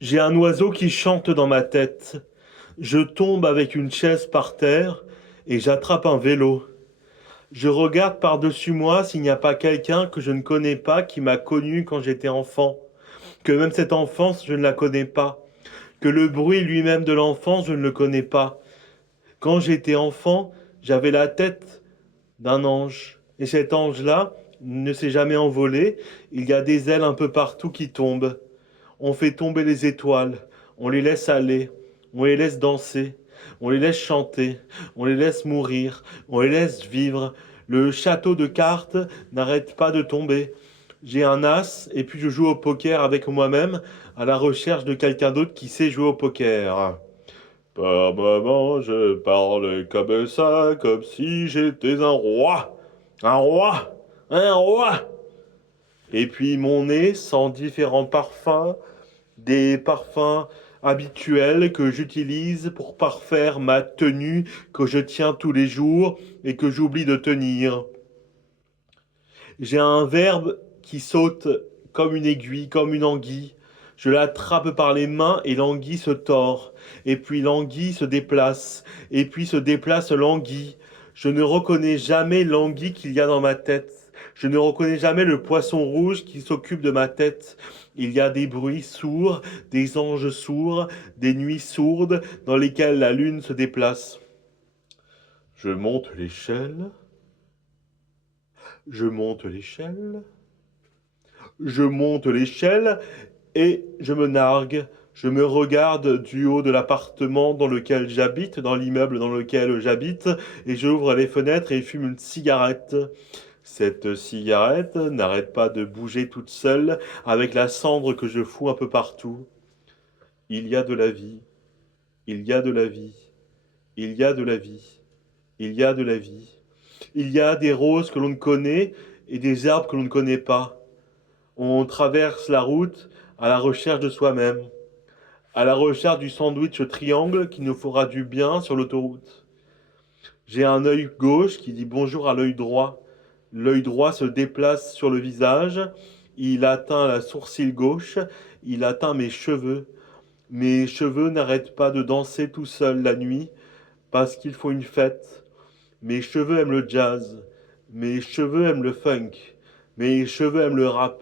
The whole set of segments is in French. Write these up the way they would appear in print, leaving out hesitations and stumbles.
J'ai un oiseau qui chante dans ma tête. Je tombe avec une chaise par terre et j'attrape un vélo. Je regarde par-dessus moi s'il n'y a pas quelqu'un que je ne connais pas qui m'a connu quand j'étais enfant. Que même cette enfance, je ne la connais pas. Que le bruit lui-même de l'enfance, je ne le connais pas. Quand j'étais enfant, j'avais la tête d'un ange. Et cet ange-là ne s'est jamais envolé. Il y a des ailes un peu partout qui tombent. On fait tomber les étoiles, on les laisse aller, on les laisse danser, on les laisse chanter, on les laisse mourir, on les laisse vivre. Le château de cartes n'arrête pas de tomber. J'ai un as et puis je joue au poker avec moi-même à la recherche de quelqu'un d'autre qui sait jouer au poker. Par moments, je parle comme ça, comme si j'étais un roi. Un roi. Un roi. Et puis mon nez sent différents parfums, des parfums habituels que j'utilise pour parfaire ma tenue que je tiens tous les jours et que j'oublie de tenir. J'ai un verbe qui saute comme une aiguille, comme une anguille. Je l'attrape par les mains et l'anguille se tord. Et puis l'anguille se déplace. Et puis se déplace l'anguille. Je ne reconnais jamais l'anguille qu'il y a dans ma tête. Je ne reconnais jamais le poisson rouge qui s'occupe de ma tête. Il y a des bruits sourds, des anges sourds, des nuits sourdes dans lesquelles la lune se déplace. Je monte l'échelle, je monte l'échelle, je monte l'échelle et je me nargue. Je me regarde du haut de l'appartement dans lequel j'habite, dans l'immeuble dans lequel j'habite, et j'ouvre les fenêtres et fume une cigarette. Cette cigarette n'arrête pas de bouger toute seule avec la cendre que je fous un peu partout. Il y a de la vie, il y a de la vie, il y a de la vie, il y a de la vie. Il y a des roses que l'on ne connaît et des arbres que l'on ne connaît pas. On traverse la route à la recherche de soi-même, à la recherche du sandwich triangle qui nous fera du bien sur l'autoroute. J'ai un œil gauche qui dit bonjour à l'œil droit. L'œil droit se déplace sur le visage, il atteint la sourcil gauche, il atteint mes cheveux. Mes cheveux n'arrêtent pas de danser tout seuls la nuit parce qu'il faut une fête. Mes cheveux aiment le jazz, mes cheveux aiment le funk, mes cheveux aiment le rap.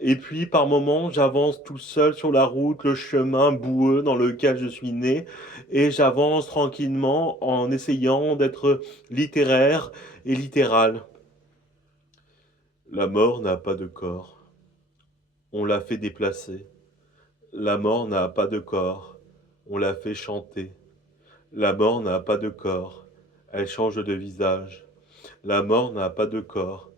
Et puis, par moments, j'avance tout seul sur la route, le chemin boueux dans lequel je suis né, et j'avance tranquillement en essayant d'être littéraire et littéral. La mort n'a pas de corps. On l'a fait déplacer. La mort n'a pas de corps. On l'a fait chanter. La mort n'a pas de corps. Elle change de visage. La mort n'a pas de corps.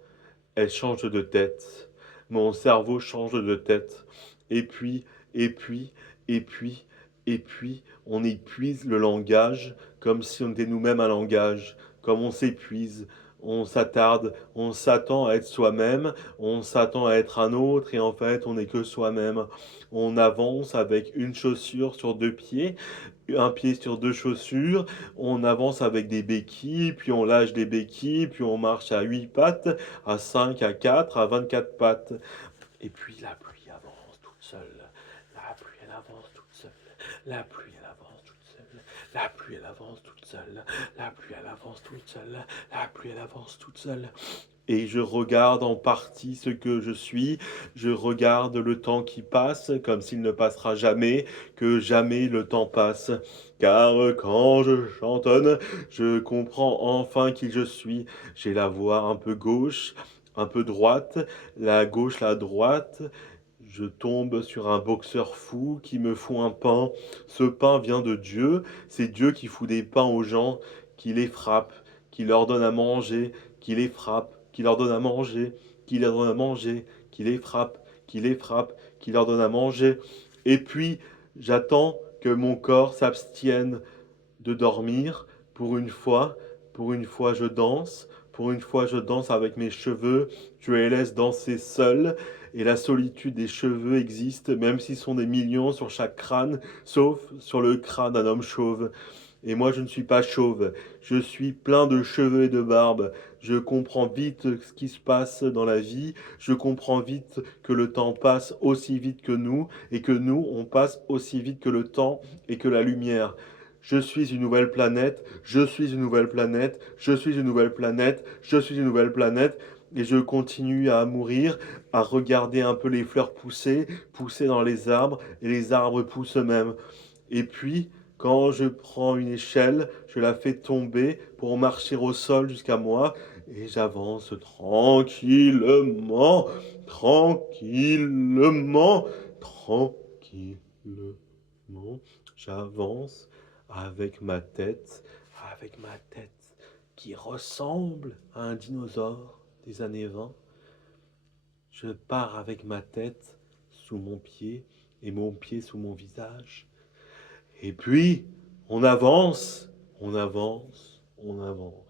Elle change de tête. Mon cerveau change de tête. Et puis, et puis, et puis, et puis, on épuise le langage comme si on était nous-mêmes un langage, comme on s'épuise, on s'attarde, on s'attend à être soi-même, on s'attend à être un autre et en fait on n'est que soi-même. On avance avec une chaussure sur deux pieds, un pied sur deux chaussures, on avance avec des béquilles, puis on lâche des béquilles, puis on marche à 8 pattes, à 5, à 4, à 24 pattes. Et puis la pluie avance toute seule, la pluie elle avance toute seule, la pluie elle avance toute seule, la pluie elle avance toute seule, la pluie elle avance toute seule, la pluie elle avance toute seule. Et je regarde en partie ce que je suis, je regarde le temps qui passe comme s'il ne passera jamais, que jamais le temps passe. Car quand je chantonne, je comprends enfin qui je suis. J'ai la voix un peu gauche, un peu droite, la gauche, la droite. Je tombe sur un boxeur fou qui me fout un pain. Ce pain vient de Dieu, c'est Dieu qui fout des pains aux gens, qui les frappe, qui leur donne à manger, qui les frappe, qui leur donne à manger, qui leur donne à manger, qui les frappe, qui les frappe, qui leur donne à manger. Et puis, j'attends que mon corps s'abstienne de dormir. Pour une fois je danse, pour une fois je danse avec mes cheveux, je les laisse danser seuls, et la solitude des cheveux existe, même s'ils sont des millions sur chaque crâne, sauf sur le crâne d'un homme chauve. Et moi, je ne suis pas chauve. Je suis plein de cheveux et de barbe. Je comprends vite ce qui se passe dans la vie. Je comprends vite que le temps passe aussi vite que nous et que nous, on passe aussi vite que le temps et que la lumière. Je suis une nouvelle planète, je suis une nouvelle planète, je suis une nouvelle planète, je suis une nouvelle planète. Et je continue à mourir, à regarder un peu les fleurs pousser, pousser dans les arbres, et les arbres poussent eux-mêmes. Et puis, quand je prends une échelle, je la fais tomber pour marcher au sol jusqu'à moi, et j'avance tranquillement, tranquillement, tranquillement. J'avance avec ma tête qui ressemble à un dinosaure des années 20. Je pars avec ma tête sous mon pied et mon pied sous mon visage. Et puis, on avance, on avance, on avance.